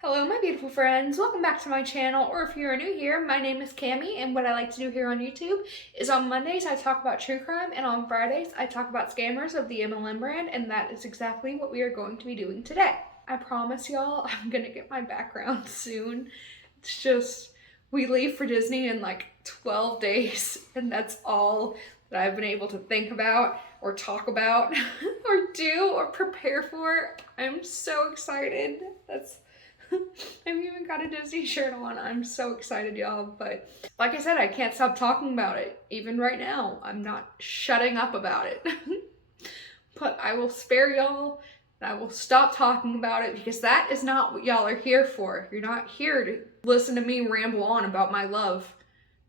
Hello my beautiful friends, welcome back to my channel, or if you're new here, my name is Cami, and what I like to do here on YouTube is on Mondays I talk about true crime, and on Fridays I talk about scammers of the MLM brand, and that is exactly what we are going to be doing today. I promise y'all I'm gonna get my background soon. It's just, we leave for Disney in like 12 days, and that's all that I've been able to think about or talk about or do or prepare for. I'm so excited. I've even got a Disney shirt on. I'm so excited, y'all. But like I said, I can't stop talking about it. Even right now, I'm not shutting up about it. But I will spare y'all, and I will stop talking about it because that is not what y'all are here for. You're not here to listen to me ramble on about my love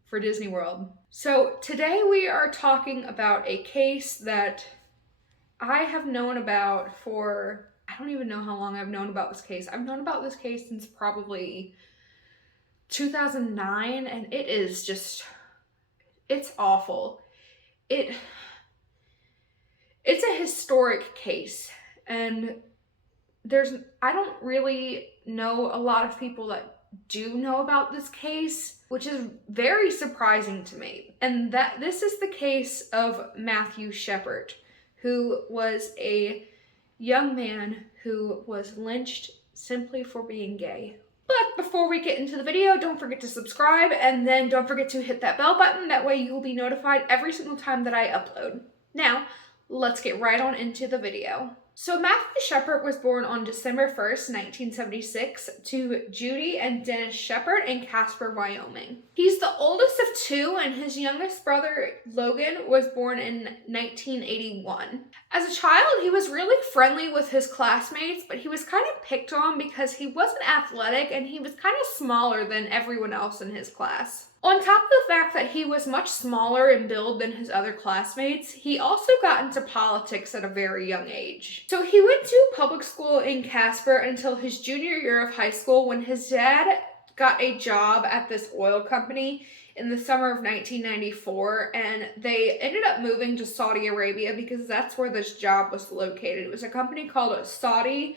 for Disney World. So today we are talking about a case that I have known about for, I don't even know how long I've known about this case. I've known about this case since probably 2009, and it is just, it's awful. It's a historic case, and I don't really know a lot of people that do know about this case, which is very surprising to me. And that this is the case of Matthew Shepard, who was a young man who was lynched simply for being gay. But before we get into the video, don't forget to subscribe, and then don't forget to hit that bell button. That way you will be notified every single time that I upload. Now, let's get right on into the video. So Matthew Shepard was born on December 1st, 1976 to Judy and Dennis Shepard in Casper, Wyoming. He's the oldest of two, and his youngest brother, Logan, was born in 1981. As a child, he was really friendly with his classmates, but he was kind of picked on because he wasn't athletic and he was kind of smaller than everyone else in his class. On top of the fact that he was much smaller in build than his other classmates, he also got into politics at a very young age. So he went to public school in Casper until his junior year of high school, when his dad got a job at this oil company in the summer of 1994, and they ended up moving to Saudi Arabia because that's where this job was located. It was a company called Saudi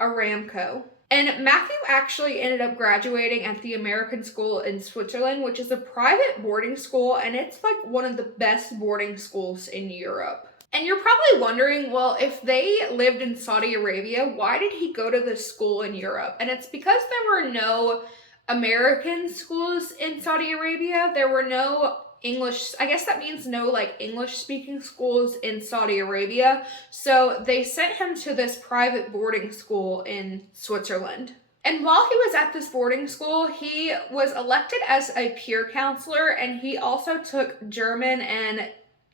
Aramco. And Matthew actually ended up graduating at the American School in Switzerland, which is a private boarding school, and it's like one of the best boarding schools in Europe. And you're probably wondering, well, if they lived in Saudi Arabia, why did he go to this school in Europe? And it's because there were no American schools in Saudi Arabia. There were no English, I guess that means no like English speaking schools in Saudi Arabia. So they sent him to this private boarding school in Switzerland. And while he was at this boarding school, he was elected as a peer counselor, and he also took German and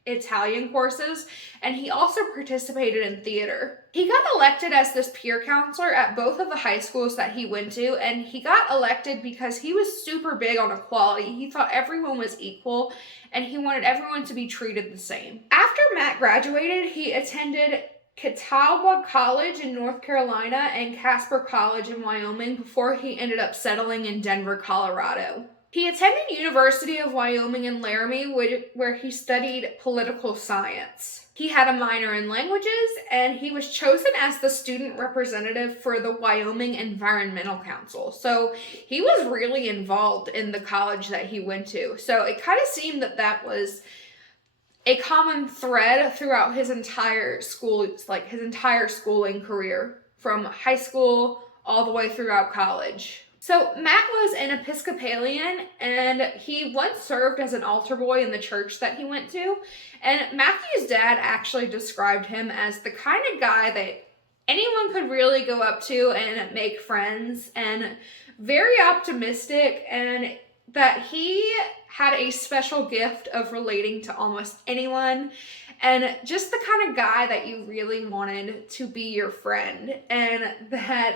Italian courses, and he also participated in theater. He got elected as this peer counselor at both of the high schools that he went to, and he got elected because he was super big on equality. He thought everyone was equal, and he wanted everyone to be treated the same. After Matt graduated, he attended Catawba College in North Carolina and Casper College in Wyoming before he ended up settling in Denver, Colorado. He attended University of Wyoming in Laramie, where he studied political science. He had a minor in languages, and he was chosen as the student representative for the Wyoming Environmental Council. So he was really involved in the college that he went to. So it kind of seemed that that was a common thread throughout his entire school, like his entire schooling career, from high school all the way throughout college. So Matt was an Episcopalian, and he once served as an altar boy in the church that he went to. And Matthew's dad actually described him as the kind of guy that anyone could really go up to and make friends, and very optimistic, and that he had a special gift of relating to almost anyone, and just the kind of guy that you really wanted to be your friend, and that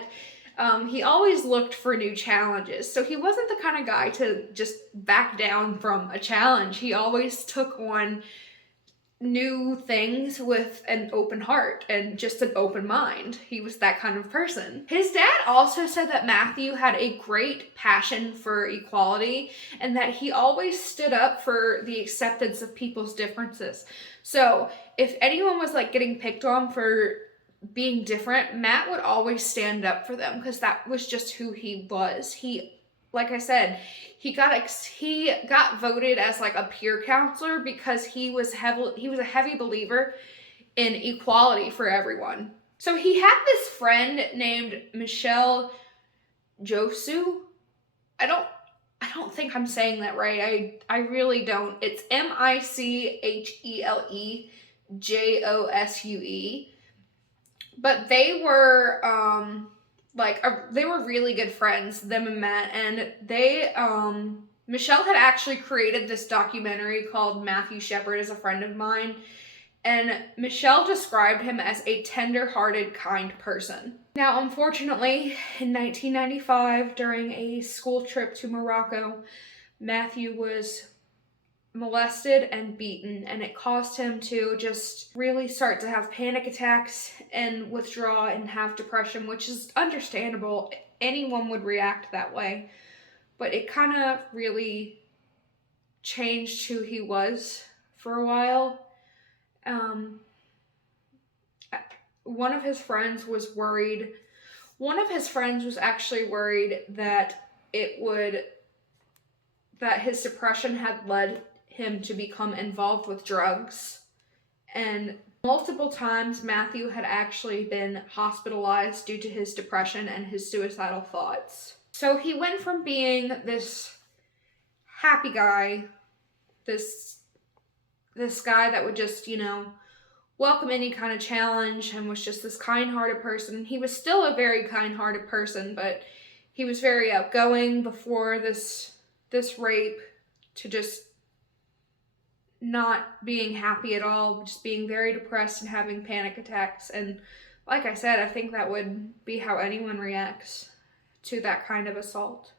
he always looked for new challenges. So he wasn't the kind of guy to just back down from a challenge. He always took on new things with an open heart and just an open mind. He was that kind of person. His dad also said that Matthew had a great passion for equality, and that he always stood up for the acceptance of people's differences. So if anyone was like getting picked on for being different, Matt would always stand up for them because that was just who he was. Like I said, he got voted as like a peer counselor because he was a heavy believer in equality for everyone. So he had this friend named Michelle Josu. I don't think I'm saying that right. I really don't. It's MICHELEJOSUE. But they were they were really good friends, them and Matt, and Michelle had actually created this documentary called Matthew Shepard is a Friend of Mine, and Michelle described him as a tender-hearted, kind person. Now, unfortunately, in 1995, during a school trip to Morocco, Matthew was molested and beaten, and it caused him to just really start to have panic attacks and withdraw and have depression, which is understandable. Anyone would react that way, but it kind of really changed who he was for a while. One of his friends was actually worried that his depression had led him to become involved with drugs, and multiple times Matthew had actually been hospitalized due to his depression and his suicidal thoughts. So he went from being this happy guy, this guy that would just, welcome any kind of challenge and was just this kind-hearted person. He was still a very kind-hearted person, but he was very outgoing before this rape, to just not being happy at all, just being very depressed and having panic attacks. And like I said, I think that would be how anyone reacts to that kind of assault.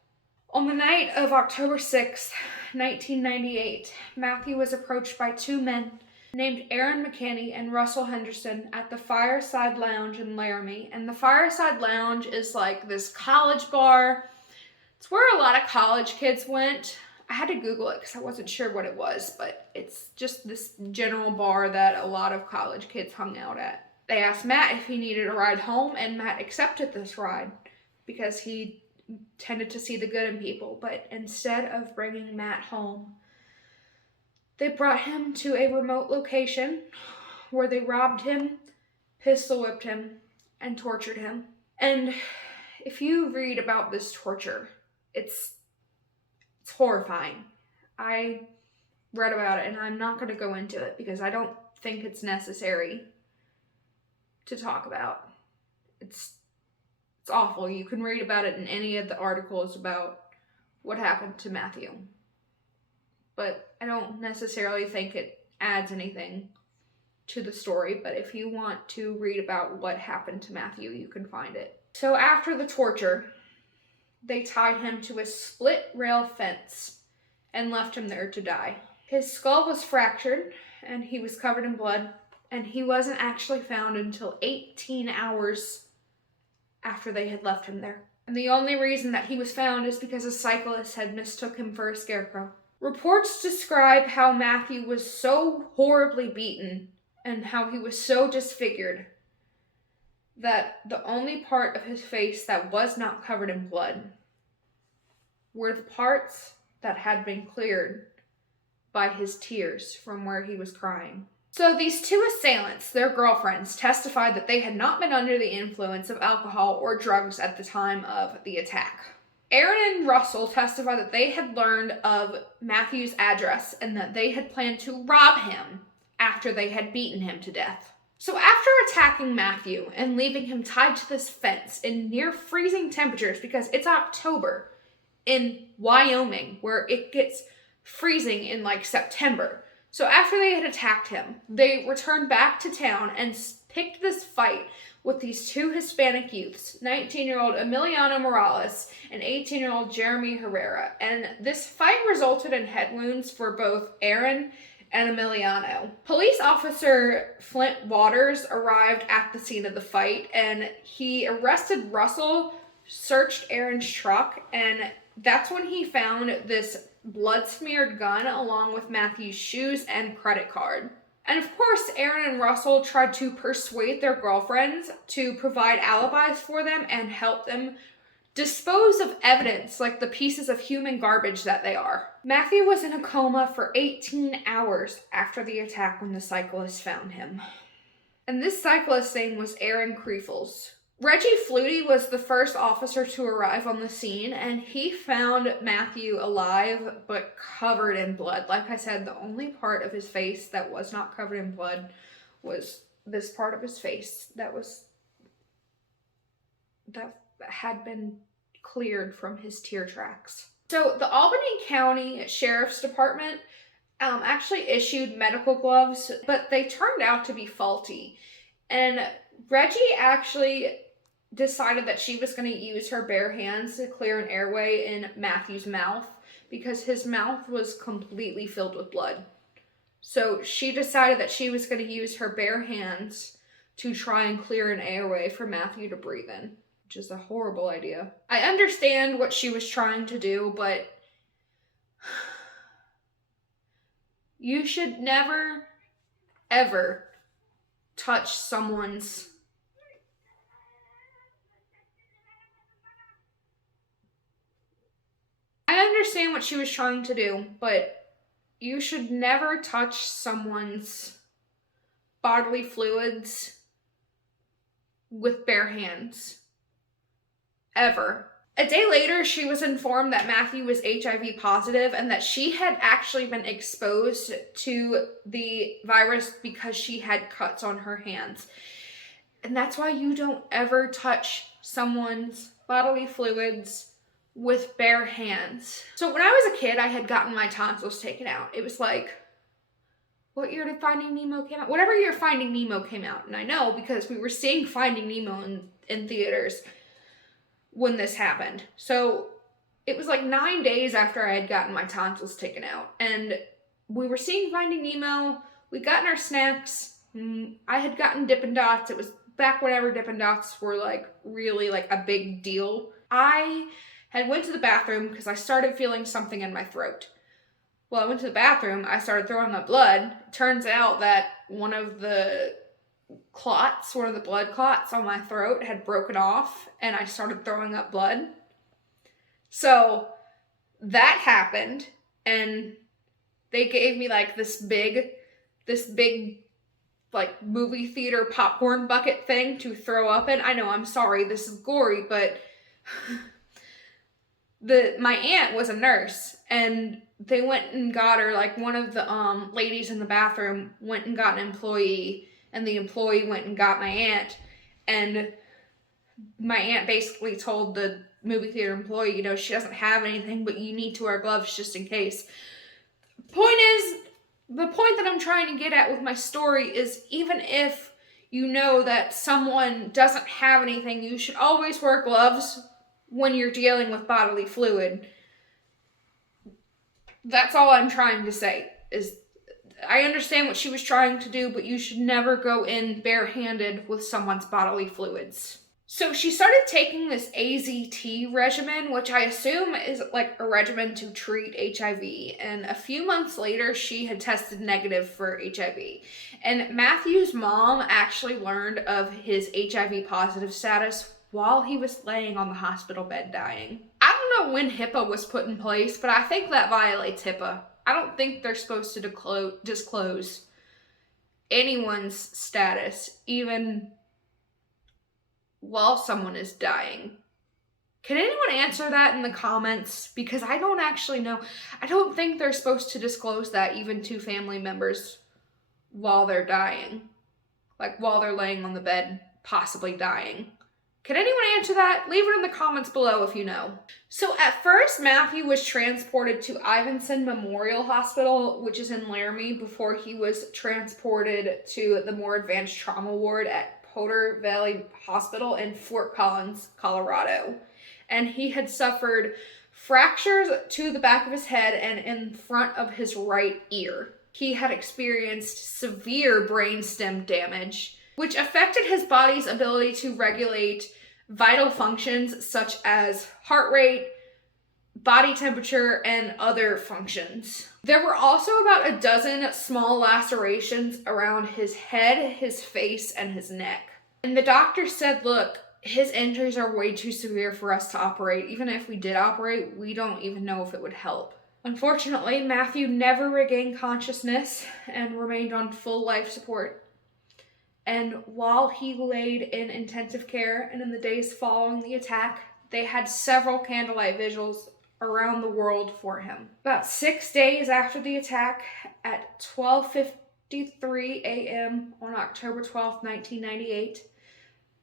On the night of October 6th, 1998, Matthew was approached by two men named Aaron McKinney and Russell Henderson at the Fireside Lounge in Laramie. And the Fireside Lounge is like this college bar. It's where a lot of college kids went. I had to Google it because I wasn't sure what it was, but it's just this general bar that a lot of college kids hung out at. They asked Matt if he needed a ride home, and Matt accepted this ride because he tended to see the good in people. But instead of bringing Matt home, they brought him to a remote location where they robbed him, pistol whipped him, and tortured him. And if you read about this torture, it's horrifying. I read about it, and I'm not going to go into it because I don't think it's necessary to talk about. It's awful. You can read about it in any of the articles about what happened to Matthew. But I don't necessarily think it adds anything to the story. But if you want to read about what happened to Matthew, you can find it. So after the torture, they tied him to a split rail fence and left him there to die. His skull was fractured and he was covered in blood, and he wasn't actually found until 18 hours after they had left him there. And the only reason that he was found is because a cyclist had mistook him for a scarecrow. Reports describe how Matthew was so horribly beaten and how he was so disfigured that the only part of his face that was not covered in blood were the parts that had been cleared by his tears from where he was crying. So these two assailants, their girlfriends, testified that they had not been under the influence of alcohol or drugs at the time of the attack. Aaron and Russell testified that they had learned of Matthew's address and that they had planned to rob him after they had beaten him to death. So after attacking Matthew and leaving him tied to this fence in near freezing temperatures, because it's October in Wyoming where it gets freezing in like September. So after they had attacked him, they returned back to town and picked this fight with these two Hispanic youths, 19-year-old Emiliano Morales and 18-year-old Jeremy Herrera. And this fight resulted in head wounds for both Aaron and Emiliano. Police officer Flint Waters arrived at the scene of the fight, and he arrested Russell, searched Aaron's truck, and that's when he found this blood-smeared gun along with Matthew's shoes and credit card. And of course, Aaron and Russell tried to persuade their girlfriends to provide alibis for them and help them dispose of evidence like the pieces of human garbage that they are. Matthew was in a coma for 18 hours after the attack when the cyclist found him. And this cyclist's name was Aaron Kreefels. Reggie Flutie was the first officer to arrive on the scene, and he found Matthew alive but covered in blood. Like I said, the only part of his face that was not covered in blood was this part of his face that had been cleared from his tear tracks. So the Albany County Sheriff's Department actually issued medical gloves, but they turned out to be faulty. And Reggie actually decided that she was going to use her bare hands to clear an airway in Matthew's mouth because his mouth was completely filled with blood. So she decided that she was going to use her bare hands to try and clear an airway for Matthew to breathe in, which is a horrible idea. I understand what she was trying to do, but you should never, ever touch someone's I understand what she was trying to do, but you should never touch someone's bodily fluids with bare hands. Ever. A day later, she was informed that Matthew was HIV positive and that she had actually been exposed to the virus because she had cuts on her hands. And that's why you don't ever touch someone's bodily fluids with bare hands. So when I was a kid, I had gotten my tonsils taken out. It was like, what year did Finding Nemo came out? Whatever year Finding Nemo came out. And I know because we were seeing Finding Nemo in theaters when this happened. So it was like 9 days after I had gotten my tonsils taken out. And we were seeing Finding Nemo. We'd gotten our snacks. I had gotten Dippin' Dots. It was back whenever Dippin' Dots were like really like a big deal. I had went to the bathroom because I started feeling something in my throat. Well, I went to the bathroom, I started throwing up blood. Turns out that one of the blood clots on my throat had broken off and I started throwing up blood. So that happened and they gave me like this big like movie theater popcorn bucket thing to throw up in. I know, I'm sorry, this is gory, but my aunt was a nurse and they went and got her, like one of the ladies in the bathroom went and got an employee and the employee went and got my aunt, and my aunt basically told the movie theater employee, you know, she doesn't have anything, but you need to wear gloves just in case. The point that I'm trying to get at with my story is even if you know that someone doesn't have anything, you should always wear gloves when you're dealing with bodily fluid. That's all I'm trying to say, is I understand what she was trying to do, but you should never go in barehanded with someone's bodily fluids. So she started taking this AZT regimen, which I assume is like a regimen to treat HIV. And a few months later, she had tested negative for HIV. And Matthew's mom actually learned of his HIV positive status while he was laying on the hospital bed dying. I don't know when HIPAA was put in place, but I think that violates HIPAA. I don't think they're supposed to disclose anyone's status, even while someone is dying. Can anyone answer that in the comments? Because I don't actually know. I don't think they're supposed to disclose that even to family members while they're dying. Like while they're laying on the bed, possibly dying. Can anyone answer that? Leave it in the comments below if you know. So at first, Matthew was transported to Ivinson Memorial Hospital, which is in Laramie, before he was transported to the more advanced trauma ward at Potter Valley Hospital in Fort Collins, Colorado. And he had suffered fractures to the back of his head and in front of his right ear. He had experienced severe brainstem damage, which affected his body's ability to regulate vital functions such as heart rate, body temperature, and other functions. There were also about a dozen small lacerations around his head, his face, and his neck. And the doctor said, look, his injuries are way too severe for us to operate. Even if we did operate, we don't even know if it would help. Unfortunately, Matthew never regained consciousness and remained on full life support. And while he laid in intensive care and in the days following the attack, they had several candlelight vigils around the world for him. About 6 days after the attack, at 12:53 a.m. on October 12, 1998,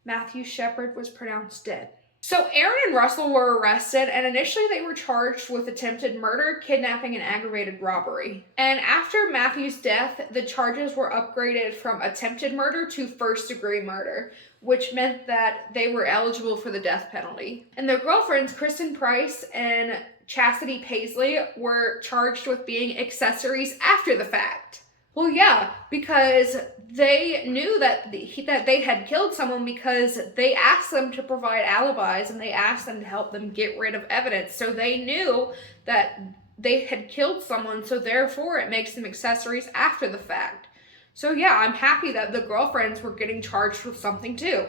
Matthew Shepard was pronounced dead. So Aaron and Russell were arrested, and initially they were charged with attempted murder, kidnapping, and aggravated robbery. And after Matthew's death, the charges were upgraded from attempted murder to first-degree murder, which meant that they were eligible for the death penalty. And their girlfriends, Kristen Price and Chastity Paisley, were charged with being accessories after the fact. Well, yeah, because they knew that they had killed someone because they asked them to provide alibis and they asked them to help them get rid of evidence. So they knew that they had killed someone, so therefore it makes them accessories after the fact. So yeah, I'm happy that the girlfriends were getting charged with something too.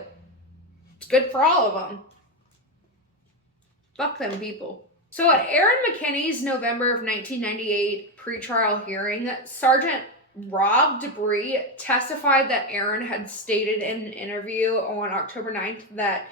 It's good for all of them. Fuck them people. So at Aaron McKinney's November of 1998 pretrial hearing, Sergeant Rob Debris testified that Aaron had stated in an interview on October 9th that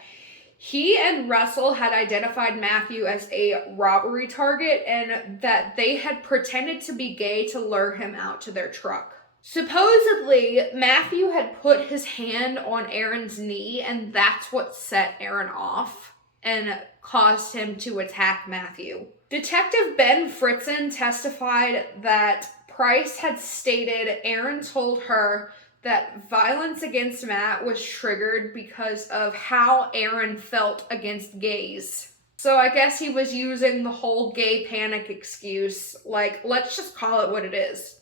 he and Russell had identified Matthew as a robbery target and that they had pretended to be gay to lure him out to their truck. Supposedly, Matthew had put his hand on Aaron's knee, and that's what set Aaron off and caused him to attack Matthew. Detective Ben Fritzen testified that Price had stated Aaron told her that violence against Matt was triggered because of how Aaron felt against gays. So I guess he was using the whole gay panic excuse, like, let's just call it what it is.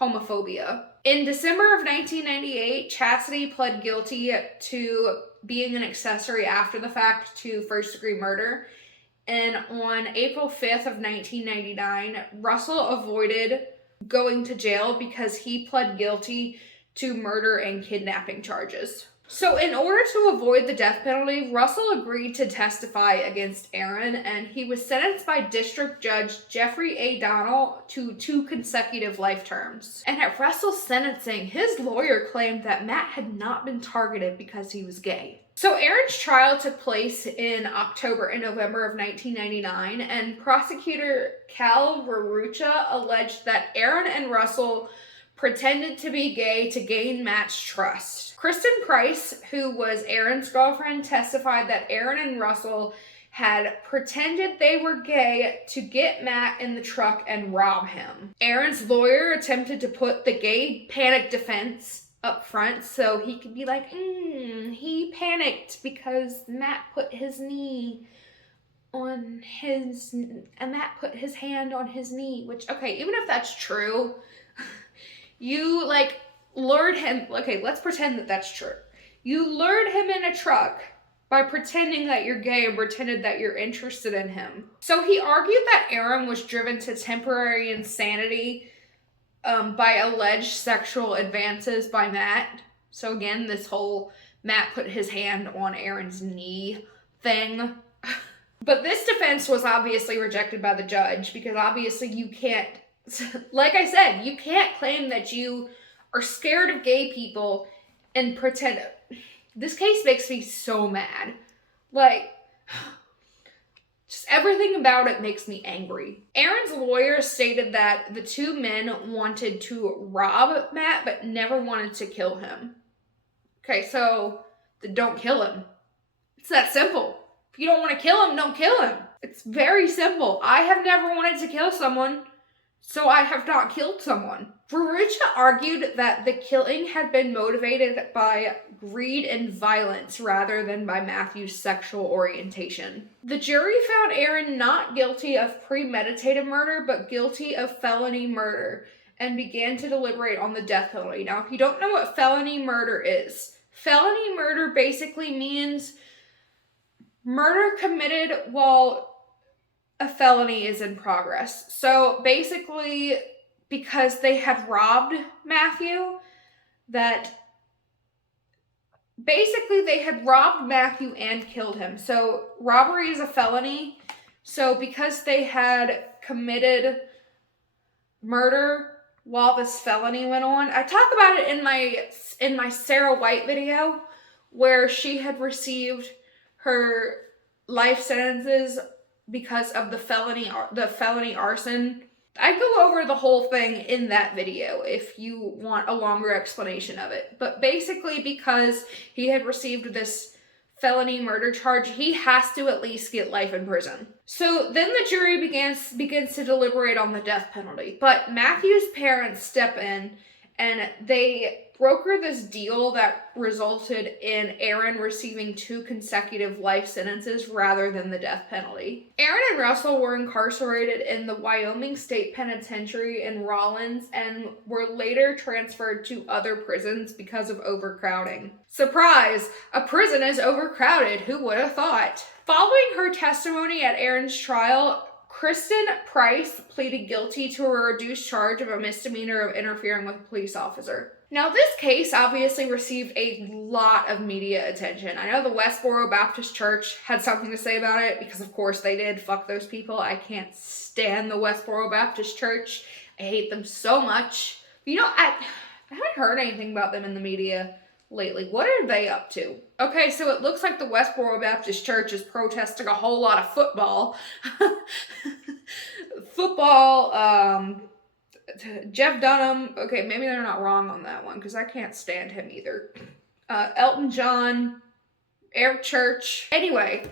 Homophobia. In December of 1998, Chastity pled guilty to being an accessory after the fact to first-degree murder. And on April 5th of 1999, Russell avoided going to jail because he pled guilty to murder and kidnapping charges. So in order to avoid the death penalty, Russell agreed to testify against Aaron, and he was sentenced by District Judge Jeffrey A. Donnell to 2 consecutive life terms. And at Russell's sentencing, his lawyer claimed that Matt had not been targeted because he was gay. So Aaron's trial took place in October and November of 1999, and prosecutor Cal Verrucha alleged that Aaron and Russell pretended to be gay to gain Matt's trust. Kristen Price, who was Aaron's girlfriend, testified that Aaron and Russell had pretended they were gay to get Matt in the truck and rob him. Aaron's lawyer attempted to put the gay panic defense up front so he could be like, he panicked because Matt put his knee on his, and Matt put his hand on his knee, which, okay, even if that's true, you, like, lured him, okay, let's pretend that that's true. You lured him in a truck by pretending that you're gay and pretended that you're interested in him. So he argued that Aaron was driven to temporary insanity by alleged sexual advances by Matt. So again, this whole Matt put his hand on Aaron's knee thing. But this defense was obviously rejected by the judge because obviously you can't, like I said, you can't claim that you are scared of gay people and pretend. This case makes me so mad. Like, just everything about it makes me angry. Aaron's lawyer stated that the 2 men wanted to rob Matt, but never wanted to kill him. Okay, so don't kill him. It's that simple. If you don't want to kill him, don't kill him. It's very simple. I have never wanted to kill someone, so I have not killed someone. Verrucha argued that the killing had been motivated by greed and violence rather than by Matthew's sexual orientation. The jury found Aaron not guilty of premeditated murder, but guilty of felony murder, and began to deliberate on the death penalty. Now, if you don't know what felony murder is, felony murder basically means murder committed while a felony is in progress. So basically, because they had robbed Matthew, they had robbed Matthew and killed him. So robbery is a felony. So because they had committed murder while this felony went on, I talk about it in my Sarah White video, where she had received her life sentences because of the felony arson. I go over the whole thing in that video if you want a longer explanation of it. But basically, because he had received this felony murder charge, he has to at least get life in prison. So then the jury begins to deliberate on the death penalty. But Matthew's parents step in and they broker this deal that resulted in Aaron receiving 2 consecutive life sentences rather than the death penalty. Aaron and Russell were incarcerated in the Wyoming State Penitentiary in Rawlins and were later transferred to other prisons because of overcrowding. Surprise! A prison is overcrowded, who would have thought? Following her testimony at Aaron's trial, Kristen Price pleaded guilty to a reduced charge of a misdemeanor of interfering with a police officer. Now, this case obviously received a lot of media attention. I know the Westboro Baptist Church had something to say about it, because of course they did. Fuck those people. I can't stand the Westboro Baptist Church. I hate them so much. You know, I haven't heard anything about them in the media lately. What are they up to? Okay, so it looks like the Westboro Baptist Church is protesting a whole lot of football. Jeff Dunham. Okay, maybe they're not wrong on that one, because I can't stand him either. Elton John, Eric Church. Anyway,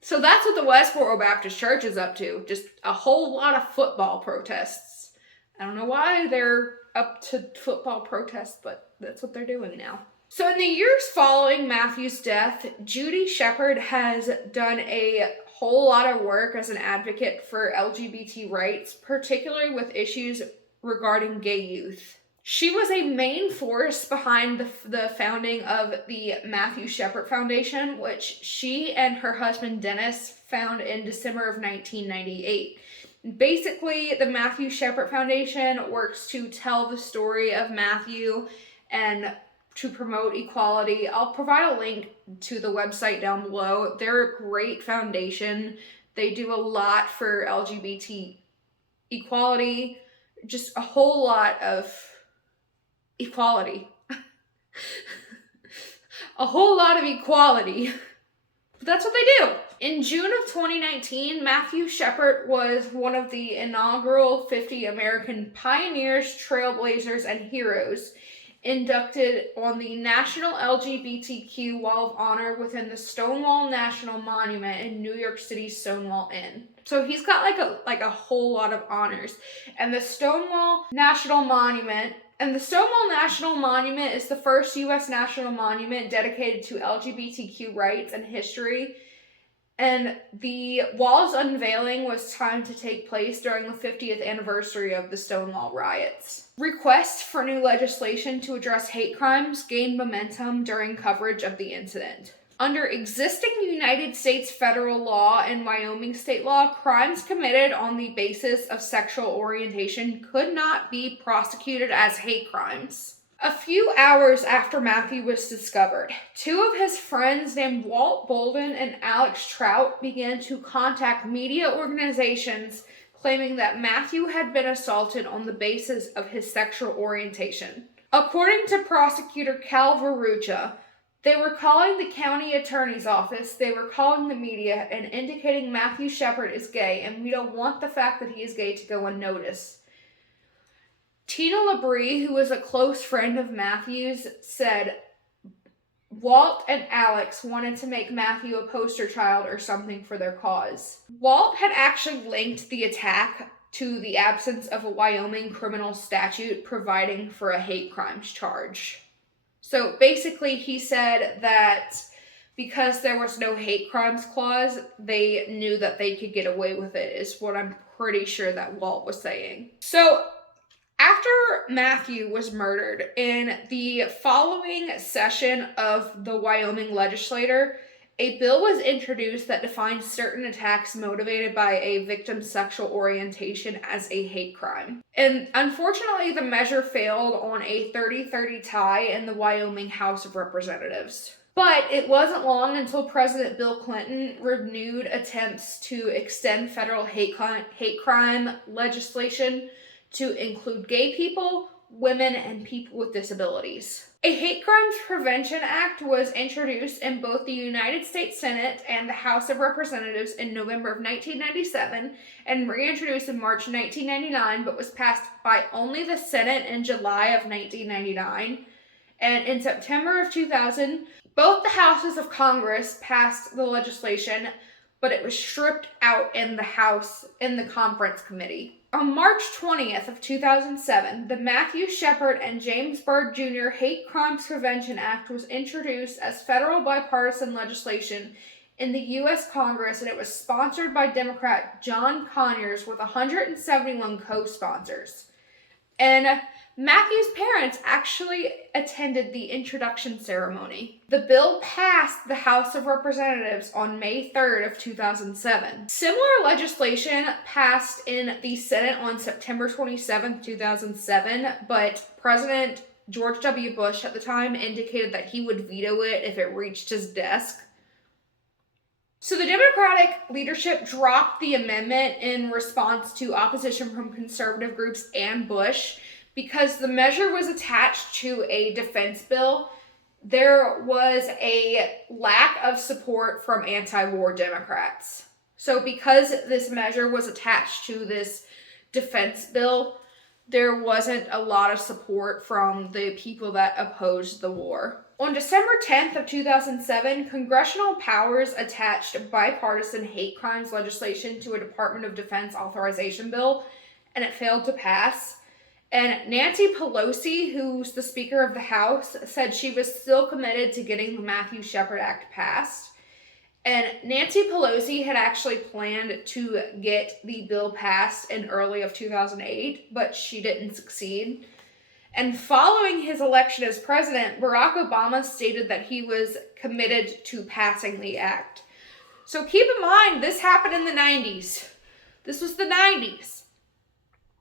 so that's what the Westboro Baptist Church is up to. Just a whole lot of football protests. I don't know why they're up to football protests, but that's what they're doing now. So in the years following Matthew's death, Judy Shepard has done a whole lot of work as an advocate for LGBT rights, particularly with issues regarding gay youth. She was a main force behind the founding of the Matthew Shepard Foundation, which she and her husband Dennis found in December of 1998. Basically, the Matthew Shepard Foundation works to tell the story of Matthew and to promote equality. I'll provide a link to the website down below. They're a great foundation. They do a lot for LGBT equality, just a whole lot of equality. A whole lot of equality. But that's what they do. In June of 2019, Matthew Shepard was one of the inaugural 50 American pioneers, trailblazers, and heroes inducted on the National LGBTQ Wall of Honor within the Stonewall National Monument in New York City's Stonewall Inn. So he's got like a whole lot of honors. And the Stonewall National Monument is the first U.S. national monument dedicated to LGBTQ rights and history. And the wall's unveiling was timed to take place during the 50th anniversary of the Stonewall riots. Requests for new legislation to address hate crimes gained momentum during coverage of the incident. Under existing United States federal law and Wyoming state law, crimes committed on the basis of sexual orientation could not be prosecuted as hate crimes. A few hours after Matthew was discovered, 2 of his friends named Walt Bolden and Alex Trout began to contact media organizations claiming that Matthew had been assaulted on the basis of his sexual orientation. According to prosecutor Cal Verrucha, they were calling the county attorney's office, they were calling the media, and indicating Matthew Shepard is gay, and we don't want the fact that he is gay to go unnoticed. Tina Labrie, who was a close friend of Matthew's, said Walt and Alex wanted to make Matthew a poster child or something for their cause. Walt had actually linked the attack to the absence of a Wyoming criminal statute providing for a hate crimes charge. So basically he said that because there was no hate crimes clause, they knew that they could get away with it, is what I'm pretty sure that Walt was saying. So after Matthew was murdered, in the following session of the Wyoming legislature, a bill was introduced that defines certain attacks motivated by a victim's sexual orientation as a hate crime. And unfortunately, the measure failed on a 30-30 tie in the Wyoming House of Representatives. But it wasn't long until President Bill Clinton renewed attempts to extend federal hate crime legislation to include gay people, women, and people with disabilities. A Hate Crimes Prevention Act was introduced in both the United States Senate and the House of Representatives in November of 1997 and reintroduced in March 1999, but was passed by only the Senate in July of 1999. And in September of 2000, both the houses of Congress passed the legislation, but it was stripped out in the House in the conference committee. On March 20th of 2007, the Matthew Shepard and James Byrd Jr. Hate Crimes Prevention Act was introduced as federal bipartisan legislation in the U.S. Congress, and it was sponsored by Democrat John Conyers with 171 co-sponsors. And Matthew's parents actually attended the introduction ceremony. The bill passed the House of Representatives on May 3rd of 2007. Similar legislation passed in the Senate on September 27th, 2007, but President George W. Bush at the time indicated that he would veto it if it reached his desk. So the Democratic leadership dropped the amendment in response to opposition from conservative groups and Bush. Because the measure was attached to a defense bill, there was a lack of support from anti-war Democrats. So because this measure was attached to this defense bill, there wasn't a lot of support from the people that opposed the war. On December 10th of 2007, congressional powers attached bipartisan hate crimes legislation to a Department of Defense authorization bill, and it failed to pass. And Nancy Pelosi, who's the Speaker of the House, said she was still committed to getting the Matthew Shepard Act passed. And Nancy Pelosi had actually planned to get the bill passed in early of 2008, but she didn't succeed. And following his election as president, Barack Obama stated that he was committed to passing the act. So keep in mind, this happened in the 90s. This was the 90s.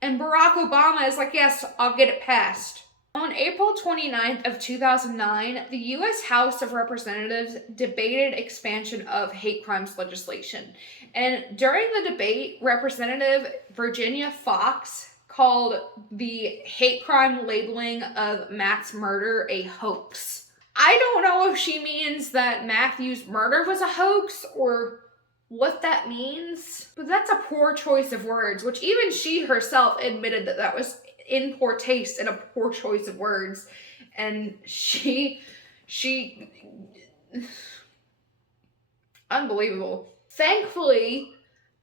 And Barack Obama is like, yes, I'll get it passed. On April 29th of 2009, the U.S. House of Representatives debated expansion of hate crimes legislation. And during the debate, Representative Virginia Foxx called the hate crime labeling of Matt's murder a hoax. I don't know if she means that Matthew's murder was a hoax or what that means, but that's a poor choice of words, which even she herself admitted that was in poor taste and a poor choice of words. And she unbelievable. Thankfully,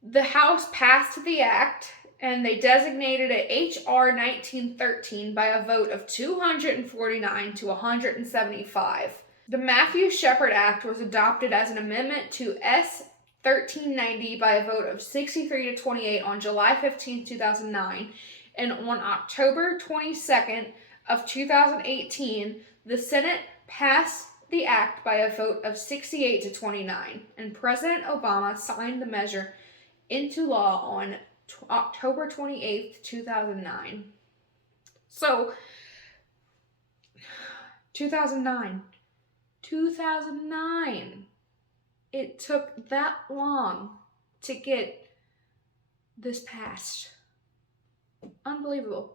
the House passed the act and they designated it H.R. 1913 by a vote of 249 to 175. The Matthew Shepard Act was adopted as an amendment to S. 1390 by a vote of 63 to 28 on July 15, 2009, and on October 22nd of 2018, the Senate passed the act by a vote of 68 to 29, and President Obama signed the measure into law on October 28th, 2009. So, 2009. It took that long to get this passed. Unbelievable.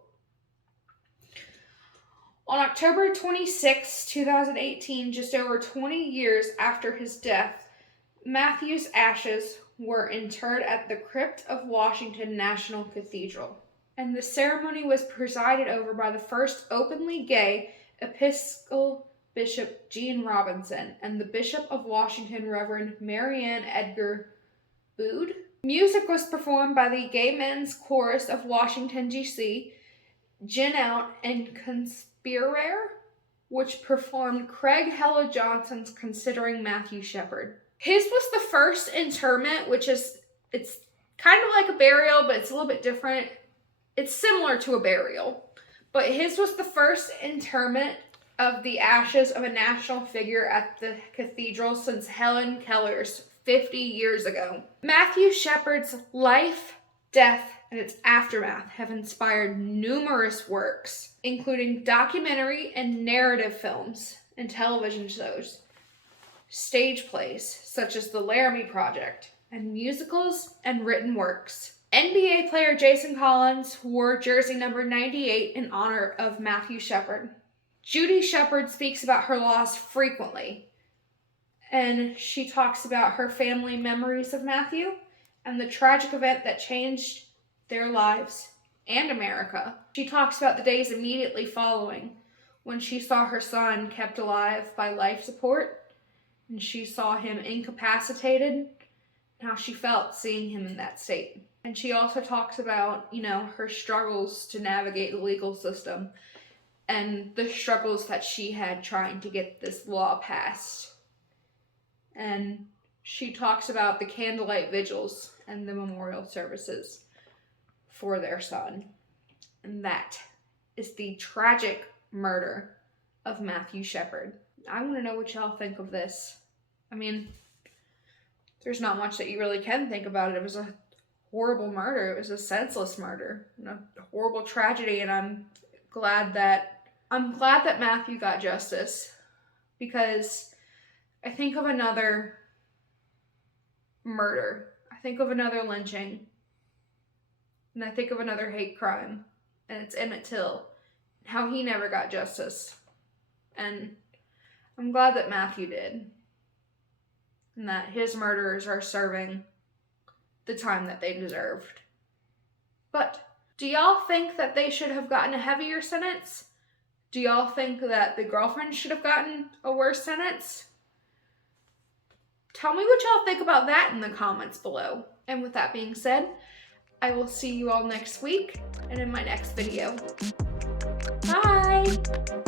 On October 26, 2018, just over 20 years after his death, Matthew's ashes were interred at the crypt of Washington National Cathedral, and the ceremony was presided over by the first openly gay Episcopal Bishop Gene Robinson and the Bishop of Washington, Reverend Marianne Edgar Bood. Music was performed by the Gay Men's Chorus of Washington, D.C., Gin Out, and Conspirator, which performed Craig Hella Johnson's Considering Matthew Shepard. His was the first interment, it's kind of like a burial, but it's a little bit different. It's similar to a burial, but his was the first interment of the ashes of a national figure at the cathedral since Helen Keller's 50 years ago. Matthew Shepard's life, death, and its aftermath have inspired numerous works, including documentary and narrative films and television shows, stage plays such as The Laramie Project, and musicals and written works. NBA player Jason Collins wore jersey number 98 in honor of Matthew Shepard. Judy Shepard speaks about her loss frequently, and she talks about her family memories of Matthew and the tragic event that changed their lives and America. She talks about the days immediately following when she saw her son kept alive by life support, and she saw him incapacitated, and how she felt seeing him in that state. And she also talks about, her struggles to navigate the legal system and the struggles that she had trying to get this law passed. And she talks about the candlelight vigils and the memorial services for their son. And that is the tragic murder of Matthew Shepard. I want to know what y'all think of this. I mean, there's not much that you really can think about it. It was a horrible murder. It was a senseless murder, and a horrible tragedy, and I'm glad that Matthew got justice, because I think of another murder. I think of another lynching, and I think of another hate crime, and it's Emmett Till, how he never got justice, and I'm glad that Matthew did, and that his murderers are serving the time that they deserved. But do y'all think that they should have gotten a heavier sentence? Do y'all think that the girlfriend should have gotten a worse sentence? Tell me what y'all think about that in the comments below. And with that being said, I will see you all next week and in my next video. Bye!